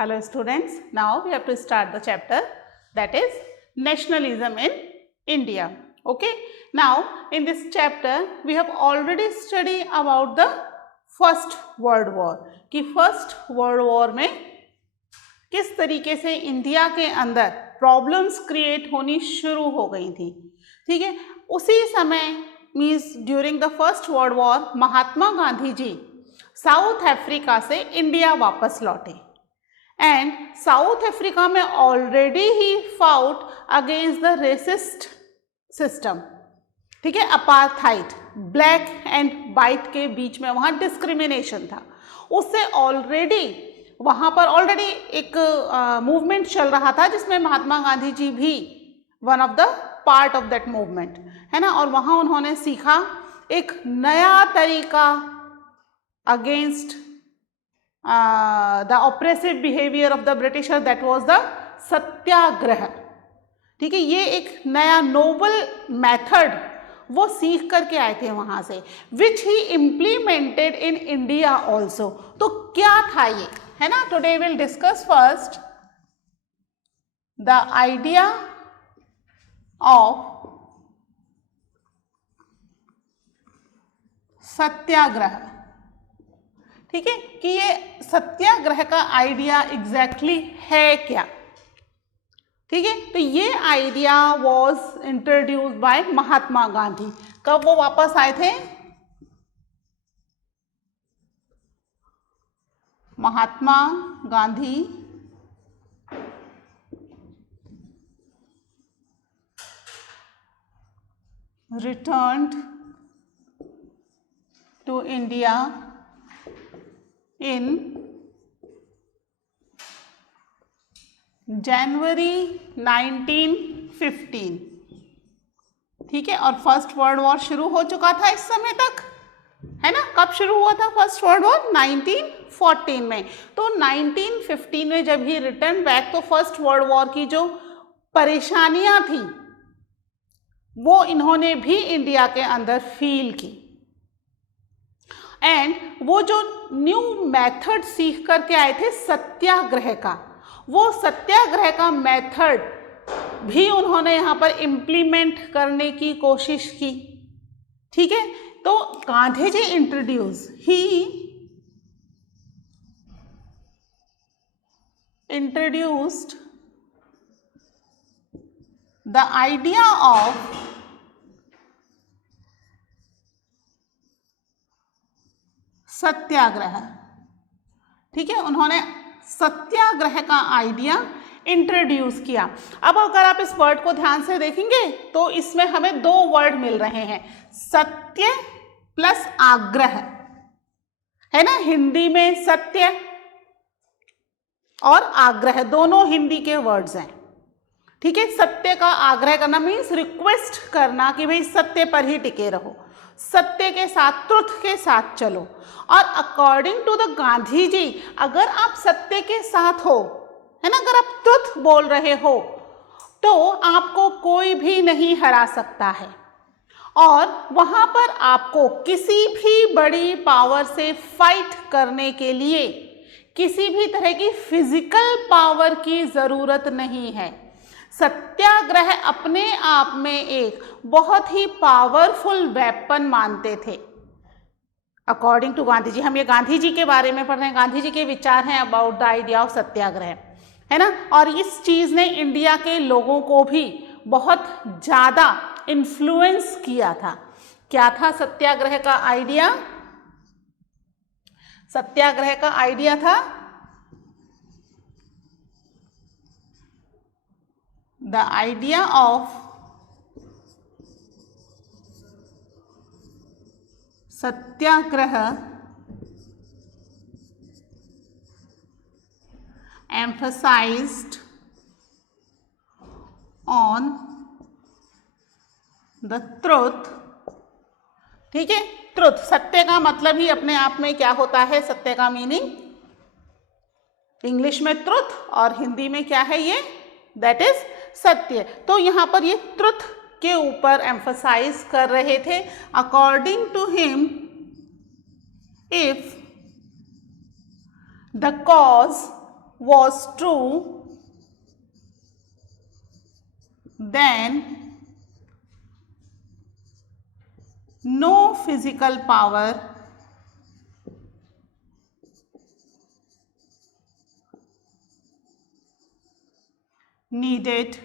Hello students, now we have to start the chapter that is nationalism in India. Okay, now in this chapter we have already studied about the First World War कि First World War में किस तरीके से India के अंदर problems create होनी शुरू हो गई थी. ठीक है, उसी समय means during the first world war Mahatma Gandhi ji south Africa से इंडिया वापस लौटे एंड साउथ अफ्रीका में ऑलरेडी ही fought against the racist system. ठीक है, अपार्थाइड, ब्लैक एंड वाइट के बीच में वहाँ डिस्क्रिमिनेशन था. उससे ऑलरेडी वहाँ पर ऑलरेडी एक मूवमेंट चल रहा था जिसमें महात्मा गांधी जी भी one of the part of that movement है ना. और वहाँ उन्होंने सीखा एक नया तरीका against the oppressive behaviour of the Britisher, that was the satyagraha. ठीक है, ये एक नया नोबल मेथड वो सीख करके आए थे वहाँ से, which he implemented in India also. तो क्या था ये, है ना. Today will discuss first the idea of satyagraha. ठीक है, कि ये सत्याग्रह का आइडिया एग्जैक्टली है क्या. ठीक है, तो ये idea was introduced by Mahatma Gandhi. कब वो वापस आए थे? Mahatma Gandhi returned to India in January 1915. ठीक है, और फर्स्ट वर्ल्ड वॉर शुरू हो चुका था इस समय तक, है ना. कब शुरू हुआ था फर्स्ट वर्ल्ड वॉर? 1914 में. तो 1915 में जब ही रिटर्न बैक, तो फर्स्ट वर्ल्ड वॉर की जो परेशानियां थी वो इन्होंने भी इंडिया के अंदर फील की. एंड वो जो न्यू मेथड सीख करके आए थे सत्याग्रह का, वो सत्याग्रह का मेथड भी उन्होंने यहाँ पर इम्प्लीमेंट करने की कोशिश की. ठीक है, तो Gandhi ji introduced the idea of satyagraha. ठीक है, उन्होंने सत्याग्रह का आइडिया इंट्रोड्यूस किया. अब अगर आप इस वर्ड को ध्यान से देखेंगे तो इसमें हमें दो वर्ड मिल रहे हैं, सत्य प्लस आग्रह, है ना. हिंदी में सत्य और आग्रह दोनों हिंदी के वर्ड्स हैं. ठीक है, सत्य का आग्रह करना मीन्स रिक्वेस्ट करना कि भाई सत्य पर ही टिके रहो, सत्य के साथ, ट्रुथ के साथ चलो. और according to the Gandhi ji, अगर आप सत्य के साथ हो, है ना, अगर आप ट्रुथ बोल रहे हो तो आपको कोई भी नहीं हरा सकता है. और वहां पर आपको किसी भी बड़ी पावर से फाइट करने के लिए किसी भी तरह की फिजिकल पावर की जरूरत नहीं है. सत्याग्रह अपने आप में एक बहुत ही पावरफुल वेपन मानते थे अकॉर्डिंग टू गांधी जी. हम ये गांधी जी के बारे में पढ़ रहे हैं, गांधी जी के विचार हैं अबाउट द आइडिया ऑफ सत्याग्रह, है ना. और इस चीज ने इंडिया के लोगों को भी बहुत ज्यादा इन्फ्लुएंस किया था. क्या था सत्याग्रह का आइडिया? सत्याग्रह का आइडिया था the idea of satyagraha emphasized on the truth. ठीक है, ट्रुथ, सत्य का मतलब ही अपने आप में क्या होता है, सत्य का मीनिंग इंग्लिश में ट्रुथ और हिंदी में क्या है ये, दैट इज सत्य. तो यहाँ पर ये ट्रुथ के ऊपर एम्फसाइज कर रहे थे. According to him, if the cause was true, then no physical power needed,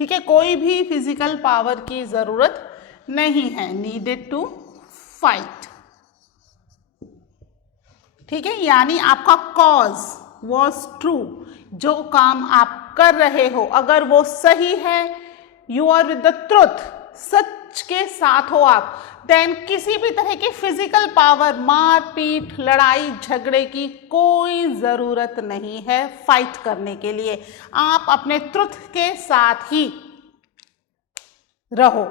ठीक है, कोई भी फिजिकल पावर की जरूरत नहीं है, नीडेड टू फाइट, ठीक है, यानी आपका कॉज वॉज ट्रू, जो काम आप कर रहे हो अगर वो सही है, you are with the truth, सच के साथ हो आप, देन किसी भी तरह की फिजिकल पावर, मार पीट, लड़ाई झगड़े की कोई ज़रूरत नहीं है फाइट करने के लिए, आप अपने ट्रुथ के साथ ही रहो,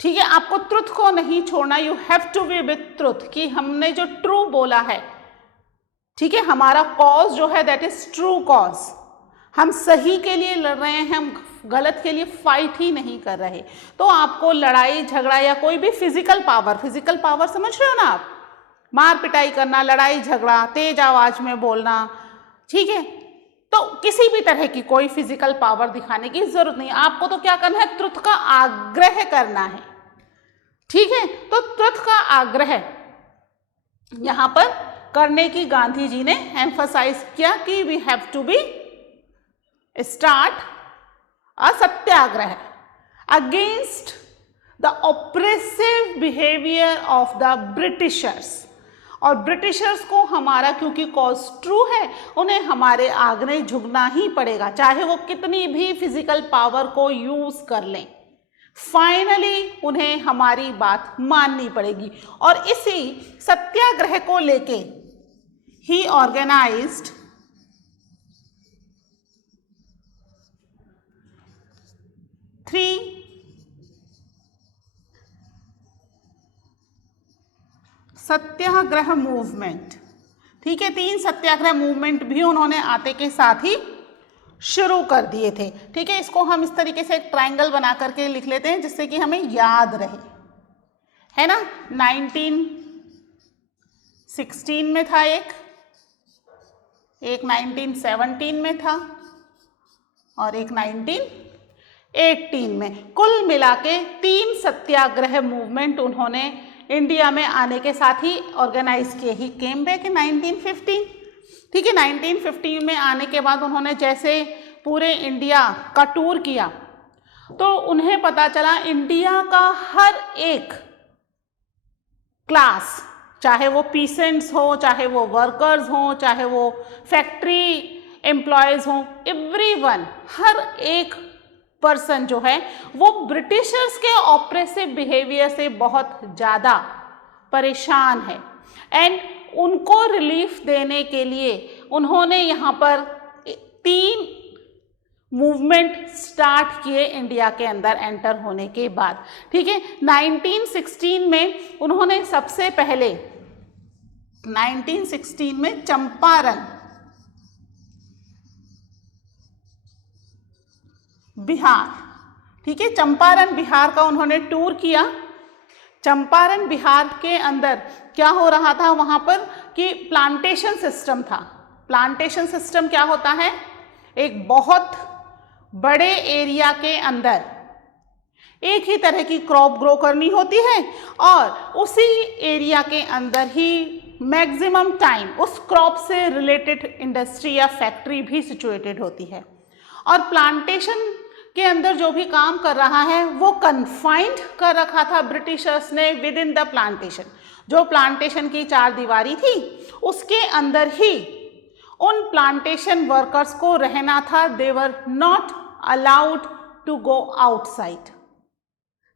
ठीक है, आपको ट्रुथ को नहीं छोड़ना, you have to be with truth, कि हमने जो ट्रू बोला है, ठीक है, हमारा कॉज जो है दैट इज ट्रू कॉज, हम सही के लिए लड़ रहे हैं, हम गलत के लिए फाइट ही नहीं कर रहे, तो आपको लड़ाई झगड़ा या कोई भी फिजिकल पावर समझ रहे हो ना आप, मार पिटाई करना, लड़ाई झगड़ा, तेज आवाज में बोलना, ठीक है, तो किसी भी तरह की कोई फिजिकल पावर दिखाने की जरूरत नहीं, आपको तो क्या करना है, ट्रुथ का आग्रह करना है, ठीक है, तो ट्रुथ का आग्रह यहां पर करने की गांधी जी ने एम्फसाइज किया कि we have to be start a satyagraha against the oppressive behaviour of the Britishers, और ब्रिटिशर्स को हमारा क्योंकि कॉज ट्रू है, उन्हें हमारे आगे झुकना ही पड़ेगा, चाहे वो कितनी भी फिजिकल पावर को यूज कर लें, फाइनली उन्हें हमारी बात माननी पड़ेगी। और इसी सत्याग्रह को लेके ही ऑर्गेनाइज्ड थ्री सत्याग्रह मूवमेंट, ठीक है, 3 सत्याग्रह मूवमेंट भी उन्होंने आते के साथ ही शुरू कर दिए थे, ठीक है, इसको हम इस तरीके से एक ट्रायंगल बना करके लिख लेते हैं जिससे कि हमें याद रहे, है ना, 1916 में था एक 1917 में था और एक 1918 में, कुल मिला के 3 सत्याग्रह मूवमेंट उन्होंने इंडिया में आने के साथ ही ऑर्गेनाइज किए। ही केम बैक इन 1915, ठीक है, 1915 में आने के बाद उन्होंने जैसे पूरे इंडिया का टूर किया तो उन्हें पता चला इंडिया का हर एक क्लास, चाहे वो पीसेंट्स हो, चाहे वो वर्कर्स हो, चाहे वो फैक्ट्री एम्प्लॉयज़ हो, एवरीवन, हर एक पर्सन जो है वो ब्रिटिशर्स के ऑप्रेसिव बिहेवियर से बहुत ज़्यादा परेशान है, एंड उनको रिलीफ देने के लिए उन्होंने यहाँ पर 3 मूवमेंट स्टार्ट किए इंडिया के अंदर एंटर होने के बाद, ठीक है। 1916 में उन्होंने सबसे पहले 1916 में चंपारण बिहार, ठीक है, चंपारण बिहार का उन्होंने टूर किया। चंपारण बिहार के अंदर क्या हो रहा था वहाँ पर कि प्लांटेशन सिस्टम था। प्लांटेशन सिस्टम क्या होता है, एक बहुत बड़े एरिया के अंदर एक ही तरह की क्रॉप ग्रो करनी होती है और उसी एरिया के अंदर ही मैक्सिमम टाइम उस क्रॉप से रिलेटेड इंडस्ट्री या फैक्ट्री भी सिचुएटेड होती है, और प्लांटेशन के अंदर जो भी काम कर रहा है वो कन्फाइंड कर रखा था ब्रिटिशर्स ने विद इन द प्लांटेशन। जो प्लांटेशन की 4 दीवारी थी उसके अंदर ही उन प्लांटेशन वर्कर्स को रहना था। They were not allowed to go outside,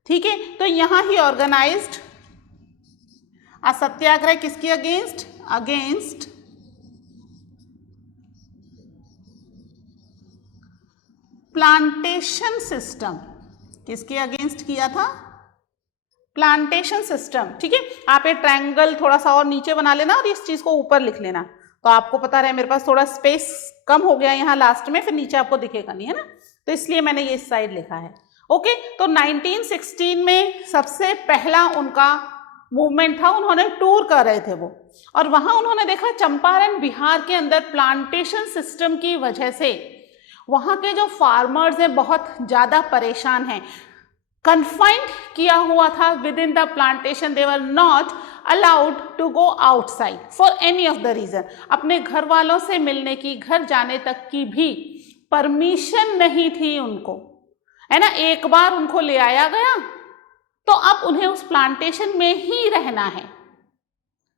ठीक है। तो यहाँ ही ऑर्गेनाइज्ड सत्याग्रह किसकी अगेंस्ट, अगेंस्ट प्लांटेशन सिस्टम। किसके अगेंस्ट किया था, प्लांटेशन सिस्टम, ठीक है। आप ये ट्रायंगल थोड़ा सा और नीचे बना लेना और इस चीज को ऊपर लिख लेना, तो आपको पता रहे मेरे पास थोड़ा स्पेस कम हो गया यहाँ लास्ट में, फिर नीचे आपको दिखेगा नहीं, है ना, तो इसलिए मैंने ये इस साइड लिखा है। ओके, तो 1916 में सबसे पहला उनका मूवमेंट था, उन्होंने टूर कर रहे थे वो, और वहां उन्होंने देखा चंपारण बिहार के अंदर प्लांटेशन सिस्टम की वजह से वहां के जो फार्मर्स हैं बहुत ज़्यादा परेशान हैं, कन्फाइंड किया हुआ था within the plantation, they were not allowed to go outside for any of the reason. अपने घर वालों से मिलने की, घर जाने तक की भी परमिशन नहीं थी उनको, है ना। एक बार उनको ले आया गया तो अब उन्हें उस प्लांटेशन में ही रहना है,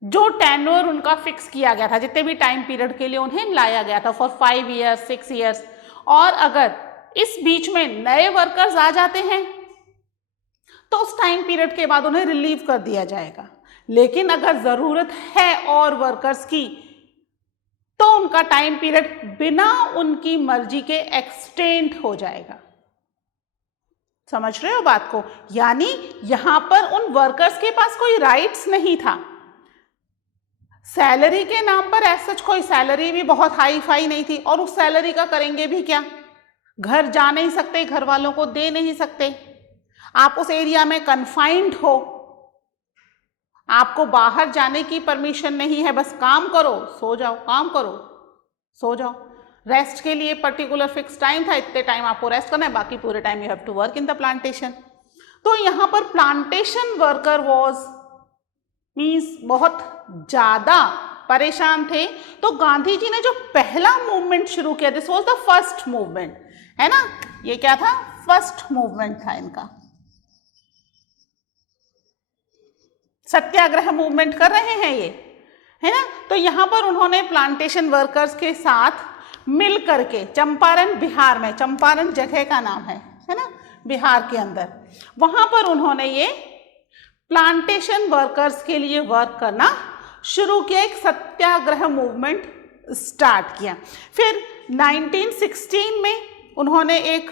जो टेन्योर उनका फिक्स किया गया था, जितने भी टाइम पीरियड के लिए उन्हें लाया गया था फॉर 5 ईयर्स 6 ईयर्स। और अगर इस बीच में नए वर्कर्स आ जाते हैं तो उस टाइम पीरियड के बाद उन्हें रिलीव कर दिया जाएगा, लेकिन अगर ज़रूरत है और वर्कर्स की तो उनका टाइम पीरियड बिना उनकी मर्जी के एक्सटेंड हो जाएगा। समझ रहे हो बात को? यानी यहां पर उन वर्कर्स के पास कोई राइट्स नहीं था। सैलरी के नाम पर ऐसा कोई सैलरी भी बहुत हाई फाई नहीं थी, और उस सैलरी का करेंगे भी क्या? घर जा नहीं सकते, घर वालों को दे नहीं सकते, आप उस एरिया में कन्फाइंड हो, आपको बाहर जाने की परमिशन नहीं है, बस काम करो सो जाओ, काम करो सो जाओ। रेस्ट के लिए पर्टिकुलर फिक्स टाइम था, इतने टाइम आपको रेस्ट करना है, बाकी पूरे time you have to work in the plantation. तो यहाँ पर प्लांटेशन वर्कर वाज मीन्स बहुत ज़्यादा परेशान थे। तो गांधी जी ने जो पहला मूवमेंट शुरू किया, this was the first movement, है ना, ये क्या था? फर्स्ट मूवमेंट था इनका। सत्याग्रह मूवमेंट कर रहे हैं ये, है ना। तो यहाँ पर उन्होंने प्लांटेशन वर्कर्स के साथ मिल करके चंपारण बिहार में, चंपारण जगह का नाम है ना, बिहार के अंदर, वहां पर उन्होंने ये प्लांटेशन वर्कर्स के लिए वर्क करना शुरू किया, एक सत्याग्रह मूवमेंट स्टार्ट किया। फिर 1916 में उन्होंने एक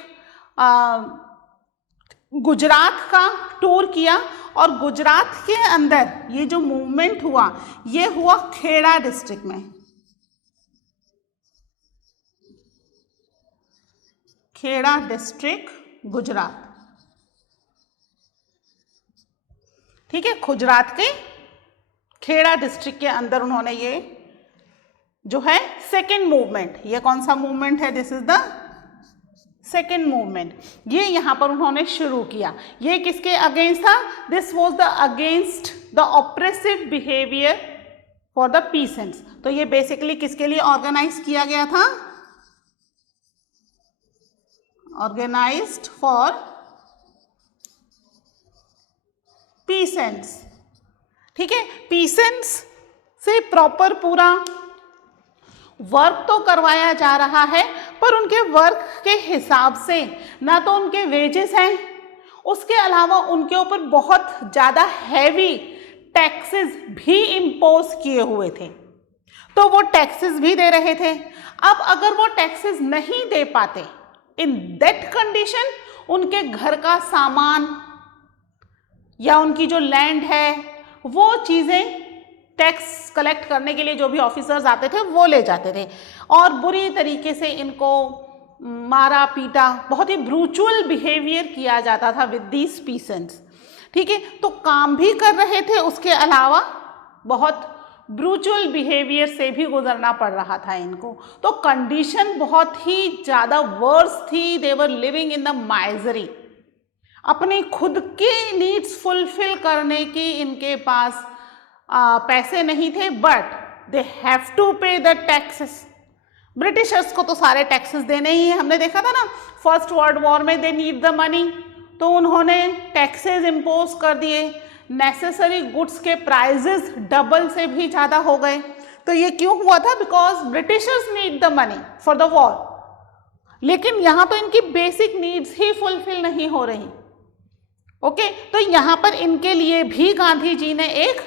गुजरात का टूर किया, और गुजरात के अंदर ये जो मूवमेंट हुआ ये हुआ खेड़ा डिस्ट्रिक्ट में। खेड़ा डिस्ट्रिक्ट गुजरात, ठीक है, गुजरात के खेड़ा डिस्ट्रिक्ट के अंदर उन्होंने ये जो है सेकेंड मूवमेंट, ये कौन सा मूवमेंट है? This is the second movement, ये यहाँ पर उन्होंने शुरू किया। ये किसके अगेंस्ट था? This was the against the oppressive behaviour for the peasants. तो ये बेसिकली किसके लिए ऑर्गेनाइज किया गया था? ऑर्गेनाइज्ड फॉर पीसेंट्स, ठीक है। पीसेंट्स से प्रॉपर पूरा वर्क तो करवाया जा रहा है, पर उनके वर्क के हिसाब से ना तो उनके वेजेस हैं, उसके अलावा उनके ऊपर बहुत ज़्यादा हैवी टैक्सेस भी इम्पोज किए हुए थे, तो वो टैक्सेस भी दे रहे थे। अब अगर वो टैक्सेस नहीं दे पाते, इन दैट कंडीशन उनके घर का सामान या उनकी जो लैंड है वो चीज़ें टैक्स कलेक्ट करने के लिए जो भी ऑफिसर्स आते थे वो ले जाते थे, और बुरी तरीके से इनको मारा पीटा, बहुत ही ब्रूचुअल बिहेवियर किया जाता था विद दीज पीसेंट्स, ठीक है। तो काम भी कर रहे थे, उसके अलावा बहुत ब्रूचुअल बिहेवियर से भी गुजरना पड़ रहा था इनको। तो कंडीशन बहुत ही ज़्यादा वर्स थी। They were living in the misery. अपनी खुद के नीड्स फुलफिल करने की इनके पास पैसे नहीं थे, बट दे हैव टू पे द टैक्सेस। ब्रिटिशर्स को तो सारे टैक्सेस देने ही है, हमने देखा था ना फर्स्ट वर्ल्ड वॉर में, दे नीड द मनी, तो उन्होंने टैक्सेस इम्पोज कर दिए। नेसेसरी गुड्स के प्राइजेस डबल से भी ज़्यादा हो गए। तो ये क्यों हुआ था? Because Britishers need the money for the war, लेकिन यहाँ तो इनकी बेसिक नीड्स ही फुलफिल नहीं हो रही। ओके, तो यहाँ पर इनके लिए भी गांधी जी ने एक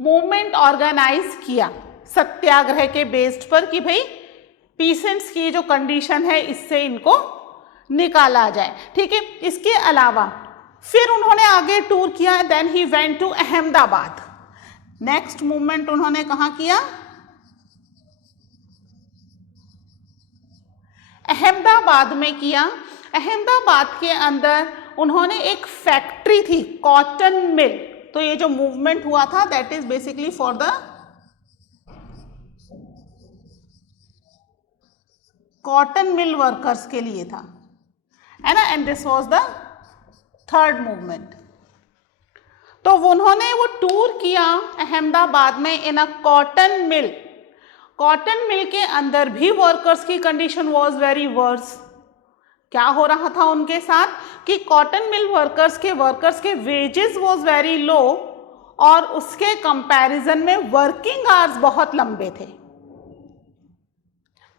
मूवमेंट ऑर्गेनाइज किया सत्याग्रह के बेस्ड पर कि भाई पीसेंट्स की जो कंडीशन है इससे इनको निकाला जाए, ठीक है। इसके अलावा फिर उन्होंने आगे टूर किया, then he went to Ahmedabad. Next movement उन्होंने कहाँ किया? अहमदाबाद में किया। अहमदाबाद के अंदर उन्होंने एक फैक्ट्री थी, कॉटन मिल, तो ये जो मूवमेंट हुआ था that is basically for the cotton mill workers के लिए था, है ना, and this was the third movement. तो उन्होंने वो टूर किया अहमदाबाद में इन अ कॉटन मिल। कॉटन मिल के अंदर भी वर्कर्स की कंडीशन वाज वेरी वर्स। क्या हो रहा था उनके साथ कि कॉटन मिल वर्कर्स के वेजेस वाज वेरी लो और उसके कंपैरिजन में वर्किंग आवर्स बहुत लंबे थे।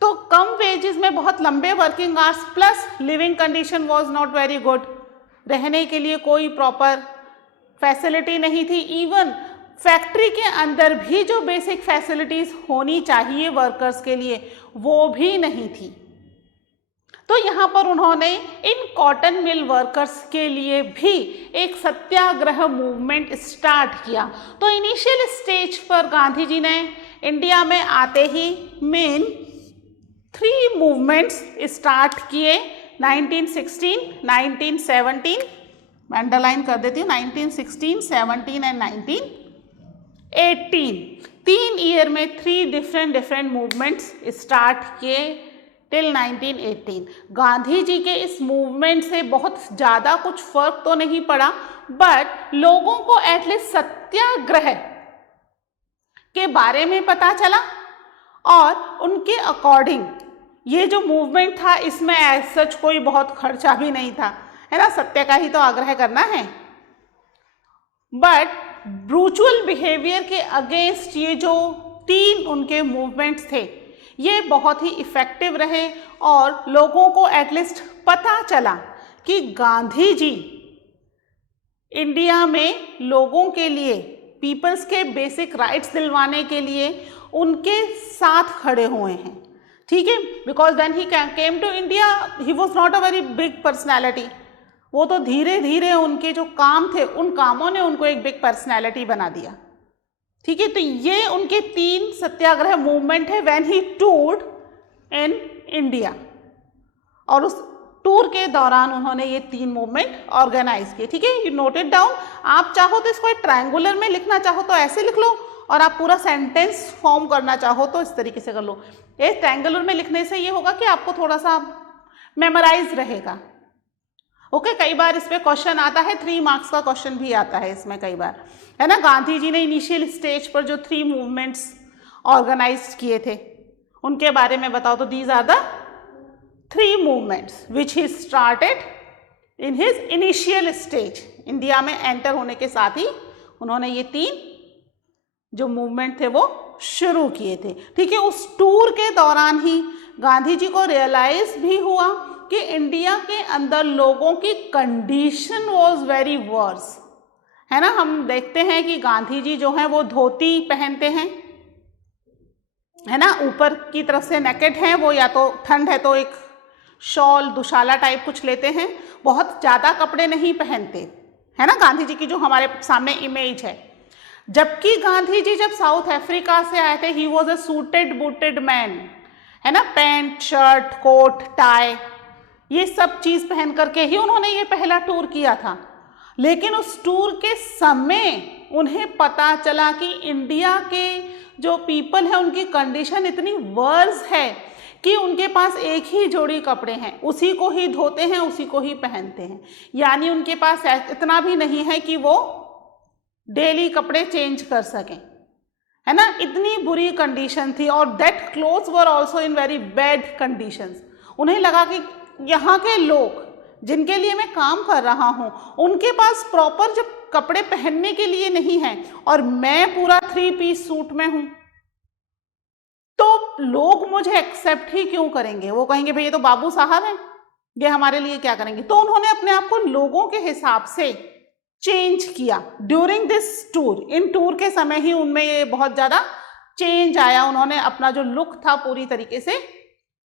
तो कम वेजेस में बहुत लंबे working hours plus living condition was not very good. रहने के लिए कोई प्रॉपर फैसिलिटी नहीं थी। इवन फैक्ट्री के अंदर भी जो बेसिक फैसिलिटीज होनी चाहिए वर्कर्स के लिए वो भी नहीं थी। तो यहाँ पर उन्होंने इन कॉटन मिल वर्कर्स के लिए भी एक सत्याग्रह मूवमेंट स्टार्ट किया। तो इनिशियल स्टेज पर गांधी जी ने इंडिया में आते ही मेन 3 मूवमेंट्स स्टार्ट किए। 1916, 1917, मैं अंडरलाइन कर देती हूँ, 1916, 17 एंड 1918। 3 ईयर में 3 डिफरेंट मूवमेंट्स स्टार्ट किए टिल 1918। गांधी जी के इस मूवमेंट से बहुत ज़्यादा कुछ फर्क तो नहीं पड़ा, बट लोगों को एटलीस्ट सत्याग्रह के बारे में पता चला और उनके अकॉर्डिंग ये जो मूवमेंट था इसमें एज सच कोई बहुत खर्चा भी नहीं था, है ना, सत्य का ही तो आग्रह करना है। बट ब्रूचुअल बिहेवियर के अगेंस्ट ये जो 3 उनके मूवमेंट्स थे ये बहुत ही इफ़ेक्टिव रहे और लोगों को एटलीस्ट पता चला कि गांधी जी इंडिया में लोगों के लिए पीपल्स के बेसिक राइट्स दिलवाने के लिए उनके साथ खड़े हुए हैं। ठीक है, because when he came to India he was not a very big personality. वो तो धीरे धीरे उनके जो काम थे उन कामों ने उनको एक बिग पर्सनैलिटी बना दिया। ठीक है, तो ये उनके 3 सत्याग्रह मूवमेंट है व्हेन ही टूर्ड इन इंडिया। और उस टूर के दौरान उन्होंने ये 3 मूवमेंट ऑर्गेनाइज किए। ठीक है, यू नोट इट डाउन। आप चाहो तो इसको ट्रायंगुलर में लिखना चाहो तो ऐसे लिख लो और आप पूरा सेंटेंस फॉर्म करना चाहो तो इस तरीके से कर लो। ये ट्रायंगुलर में लिखने से ये होगा कि आपको थोड़ा सा मेमोराइज रहेगा। ओके, कई बार इस पे क्वेश्चन आता है, 3 मार्क्स का क्वेश्चन भी आता है इसमें कई बार, है ना। गांधी जी ने इनिशियल स्टेज पर जो 3 मूवमेंट्स ऑर्गेनाइज किए थे उनके बारे में बताओ। तो these are the 3 movements which he started in his initial stage. India में एंटर होने के साथ ही उन्होंने ये 3 जो मूवमेंट थे वो शुरू किए थे। ठीक है, उस टूर के दौरान ही गांधी जी को रियलाइज भी हुआ कि इंडिया के अंदर लोगों की कंडीशन वाज वेरी वर्स, है ना। हम देखते हैं कि गांधी जी जो हैं वो धोती पहनते हैं, है ना, ऊपर की तरफ से नेकेड हैं वो, या तो ठंड है तो एक शॉल दुशाला टाइप कुछ लेते हैं, बहुत ज़्यादा कपड़े नहीं पहनते, है ना। गांधी जी की जो हमारे सामने इमेज है, जबकि गांधी जी जब साउथ अफ्रीका से आए थे he was a suited booted man, है ना, पैंट शर्ट कोट टाई ये सब चीज़ पहन करके ही उन्होंने ये पहला टूर किया था। लेकिन उस टूर के समय उन्हें पता चला कि इंडिया के जो पीपल हैं उनकी कंडीशन इतनी वर्स है कि उनके पास एक ही जोड़ी कपड़े हैं, उसी को ही धोते हैं, उसी को ही पहनते हैं, यानी उनके पास इतना भी नहीं है कि वो डेली कपड़े चेंज कर सकें, है ना। इतनी बुरी कंडीशन थी और that clothes were also in very bad conditions. उन्हें लगा कि यहाँ के लोग जिनके लिए मैं काम कर रहा हूँ उनके पास प्रॉपर जब कपड़े पहनने के लिए नहीं है और मैं पूरा 3 पीस सूट में हूँ तो लोग मुझे एक्सेप्ट ही क्यों करेंगे। वो कहेंगे भाई ये तो बाबू साहब हैं, ये हमारे लिए क्या करेंगे। तो उन्होंने अपने आप को लोगों के हिसाब से चेंज किया during this tour. In tour के समय ही उनमें ये बहुत ज़्यादा चेंज आया, उन्होंने अपना जो लुक था पूरी तरीके से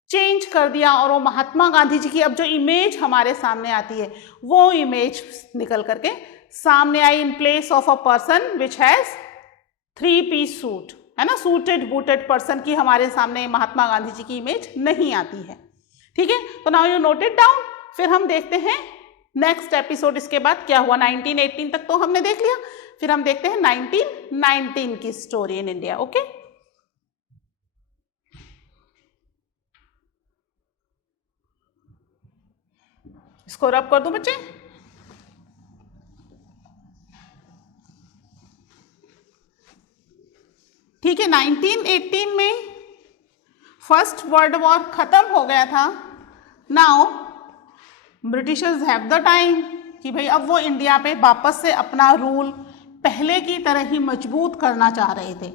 चेंज कर दिया और वो महात्मा गांधी जी की अब जो इमेज हमारे सामने आती है वो इमेज निकल करके सामने आई in place of a person which has 3 piece suit, है ना, सूटेड बूटेड पर्सन की हमारे सामने महात्मा गांधी जी की इमेज नहीं आती है। ठीक है, तो now you note it down. फिर हम देखते हैं नेक्स्ट एपिसोड इसके बाद क्या हुआ, 1918 तक तो हमने देख लिया, फिर हम देखते हैं 1919 की स्टोरी इन इंडिया। ओके, इसको रब कर दो बच्चे। ठीक है, 1918 में फर्स्ट वर्ल्ड वॉर खत्म हो गया था। Now Britishers have the time कि भाई अब वो इंडिया पे वापस से अपना रूल पहले की तरह ही मजबूत करना चाह रहे थे,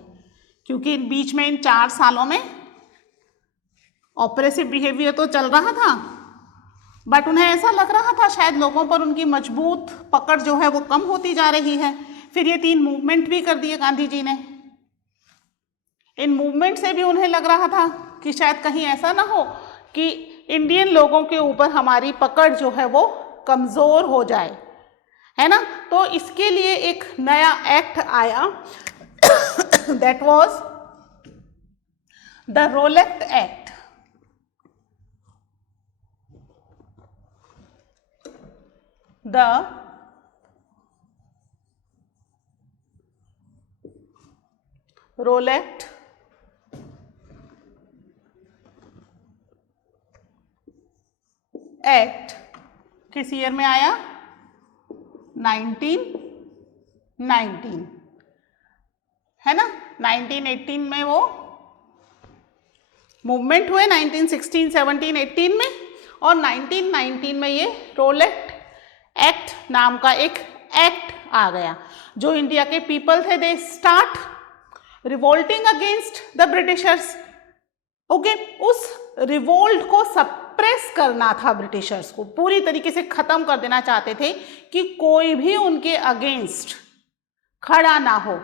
क्योंकि बीच में इन 4 सालों में ऑपरेसिव बिहेवियर तो चल रहा था, बट उन्हें ऐसा लग रहा था शायद लोगों पर उनकी मजबूत पकड़ जो है वो कम होती जा रही है। फिर ये 3 मूवमेंट भी कर दिए गांधी जी ने। इन मूवमेंट से भी उन्हें लग रहा था कि शायद कहीं ऐसा ना हो कि इंडियन लोगों के ऊपर हमारी पकड़ जो है वो कमज़ोर हो जाए, है ना। तो इसके लिए एक नया एक्ट आया, that was the Rowlatt act. The Rowlatt act किस ईयर में आया, 1919, है ना। 1918 में वो मूवमेंट हुए, 1916, 17, 18 में, और 1919 में ये रोलेक्ट एक्ट नाम का एक एक्ट आ गया। जो इंडिया के पीपल थे, they start revolting against the Britishers. Okay, उस रिवोल्ट को सप्रेस करना था, ब्रिटिशर्स को पूरी तरीके से खत्म कर देना चाहते थे कि कोई भी उनके अगेंस्ट खड़ा ना हो।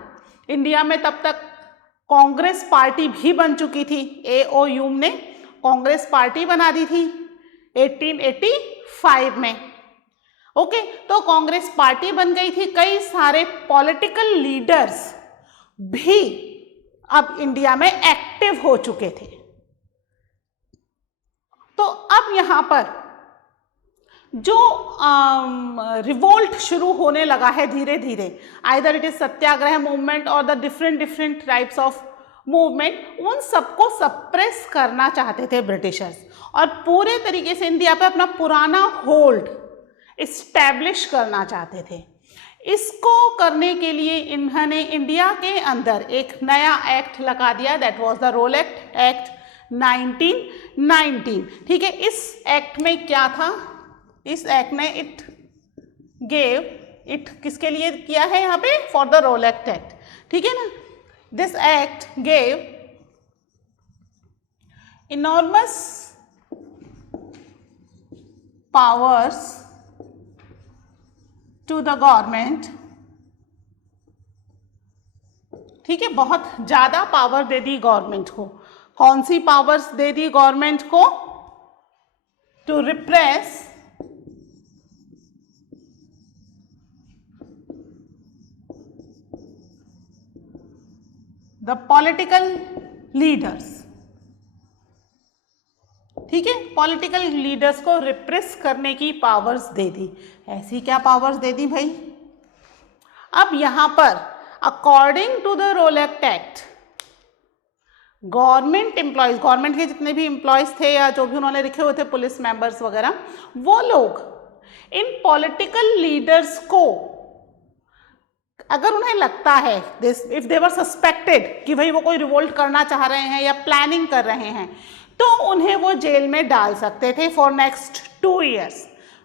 इंडिया में तब तक कांग्रेस पार्टी भी बन चुकी थी, A.O. ह्यूम ने कांग्रेस पार्टी बना दी थी 1885 में। ओके, तो कांग्रेस पार्टी बन गई थी, कई सारे पॉलिटिकल लीडर्स भी अब इंडिया में एक्टिव हो चुके थे। तो अब यहाँ पर जो रिवोल्ट शुरू होने लगा है धीरे धीरे, either it is satyagraha movement और the different types of movement, उन सबको सप्रेस करना चाहते थे ब्रिटिशर्स और पूरे तरीके से इंडिया पे अपना पुराना होल्ड इस्टेब्लिश करना चाहते थे। इसको करने के लिए इन्होंने इंडिया के अंदर एक नया एक्ट लगा दिया, that was the Rowlatt act 1919। ठीक है, इस एक्ट में क्या था, इस एक्ट ने इट किसके लिए किया है यहाँ पे, फॉर द रोलेक्ट एक्ट। ठीक है ना, this act gave enormous powers to the government. ठीक है, बहुत ज्यादा पावर दे दी गवर्नमेंट को। कौन सी पावर्स दे दी गवर्नमेंट को, to repress the political leaders. ठीक है, पॉलिटिकल लीडर्स को रिप्रेस करने की पावर्स दे दी। ऐसी क्या पावर्स दे दी भाई, अब यहां पर according to the Rowlatt act government employees, government के जितने भी एम्प्लॉयज थे या जो भी उन्होंने लिखे हुए थे पुलिस मेंबर्स वगैरह, वो लोग इन पॉलिटिकल लीडर्स को अगर उन्हें लगता है, इफ दे वर सस्पेक्टेड कि भाई वो कोई रिवोल्ट करना चाह रहे हैं या प्लानिंग कर रहे हैं, तो उन्हें वो जेल में डाल सकते थे for next 2 years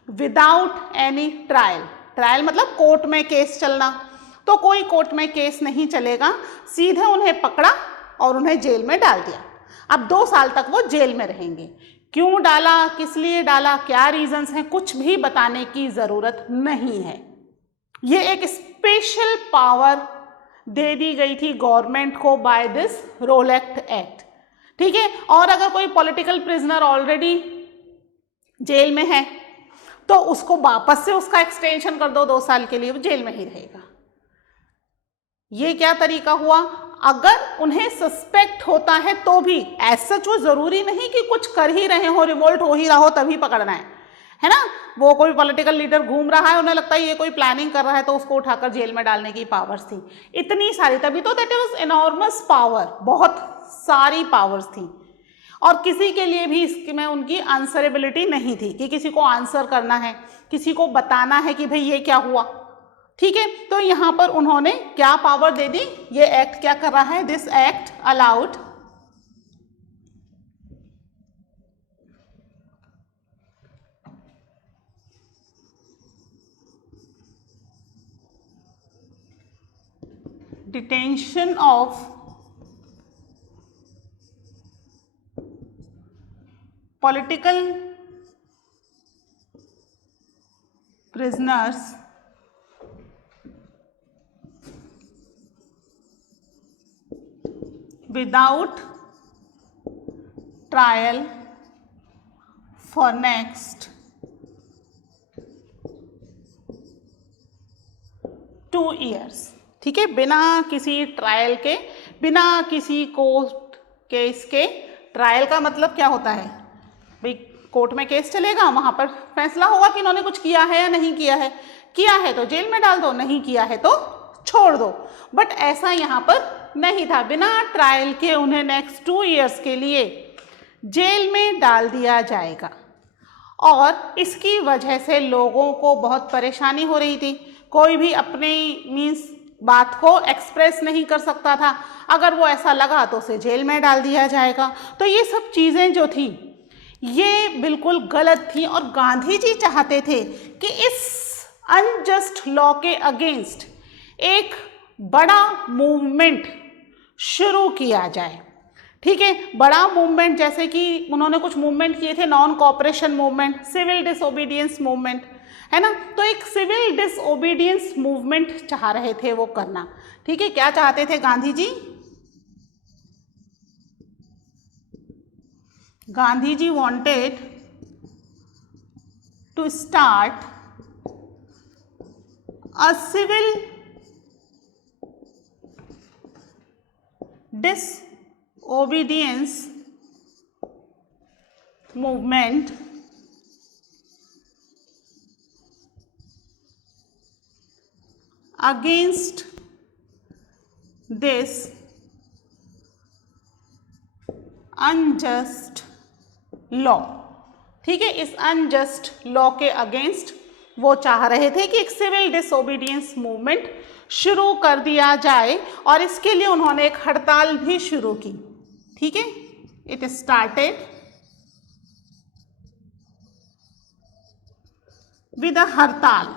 without any trial. Trial मतलब कोर्ट में केस चलना, तो कोई कोर्ट में केस नहीं चलेगा, सीधे उन्हें पकड़ा और उन्हें जेल में डाल दिया। अब 2 साल तक वो जेल में रहेंगे। क्यों डाला, किस लिए डाला, क्या रीजंस हैं, कुछ भी बताने की जरूरत नहीं है। ये एक स्पेशल पावर दे दी गई थी गवर्नमेंट को बाय दिस रोलेक्ट एक्ट। ठीक है, और अगर कोई पॉलिटिकल प्रिजनर ऑलरेडी जेल में है तो उसको वापस से उसका एक्सटेंशन कर दो 2 साल के लिए, वो जेल में ही रहेगा। ये क्या तरीका हुआ, अगर उन्हें सस्पेक्ट होता है तो भी एज सच वो जरूरी नहीं कि कुछ कर ही रहे हो, रिवोल्ट हो ही रहा हो तभी पकड़ना है। है ना। वो कोई पॉलिटिकल लीडर घूम रहा है, उन्हें लगता है ये कोई प्लानिंग कर रहा है, तो उसको उठाकर जेल में डालने की पावर्स थी इतनी सारी, तभी तो दैट वाज एनॉर्मस पावर, बहुत सारी पावर्स थी। और किसी के लिए भी इसमें उनकी आंसरेबिलिटी नहीं थी कि किसी को आंसर करना है, किसी को बताना है कि भाई ये क्या हुआ, ठीक है। तो यहाँ पर उन्होंने क्या पावर दे दी, ये एक्ट क्या कर रहा है, this act allowed detention of political prisoners without trial for next 2 years, ठीक है, बिना किसी ट्रायल के, बिना किसी कोर्ट केस के। ट्रायल का मतलब क्या होता है भाई, कोर्ट में केस चलेगा, वहां पर फैसला होगा कि इन्होंने कुछ किया है या नहीं किया है, किया है तो जेल में डाल दो, नहीं किया है तो छोड़ दो। बट ऐसा यहाँ पर नहीं था, बिना ट्रायल के उन्हें नेक्स्ट 2 इयर्स के लिए जेल में डाल दिया जाएगा। और इसकी वजह से लोगों को बहुत परेशानी हो रही थी, कोई भी अपनी मीन्स बात को एक्सप्रेस नहीं कर सकता था, अगर वो ऐसा लगा तो उसे जेल में डाल दिया जाएगा। तो ये सब चीज़ें जो थी ये बिल्कुल गलत थी, और गांधी जी चाहते थे कि इस अनजस्ट लॉ के अगेंस्ट एक बड़ा मूवमेंट शुरू किया जाए, ठीक है। बड़ा मूवमेंट, जैसे कि उन्होंने कुछ मूवमेंट किए थे, non cooperation movement, civil disobedience movement, है ना। तो एक सिविल डिसओबीडियंस मूवमेंट चाह रहे थे वो करना, ठीक है। क्या चाहते थे Gandhi ji, Gandhi ji wanted to start a civil disobedience movement against this unjust law, ठीक है। इस अनजस्ट लॉ के अगेंस्ट वो चाह रहे थे कि एक सिविल डिसओबीडियंस मूवमेंट शुरू कर दिया जाए, और इसके लिए उन्होंने एक हड़ताल भी शुरू की, ठीक है। इट स्टार्टेड विद अ हड़ताल,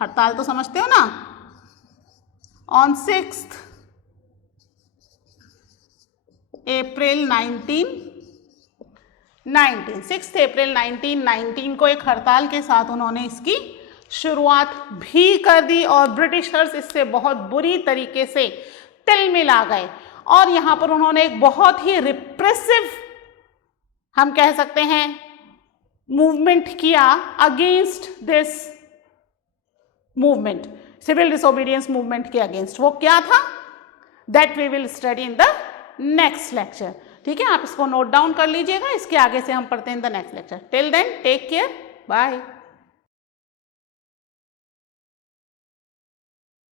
हड़ताल तो समझते हो ना। On 6th April 1919 को एक हड़ताल के साथ उन्होंने इसकी शुरुआत भी कर दी, और ब्रिटिशर्स इससे बहुत बुरी तरीके से तिलमिला गए, और यहाँ पर उन्होंने एक बहुत ही रिप्रेसिव, हम कह सकते हैं, मूवमेंट किया against this movement, civil disobedience movement के अगेंस्ट। वो क्या था, that we will study in the next lecture, ठीक है। आप इसको नोट डाउन कर लीजिएगा, इसके आगे से हम पढ़ते हैं in the next lecture. Till then take care, bye.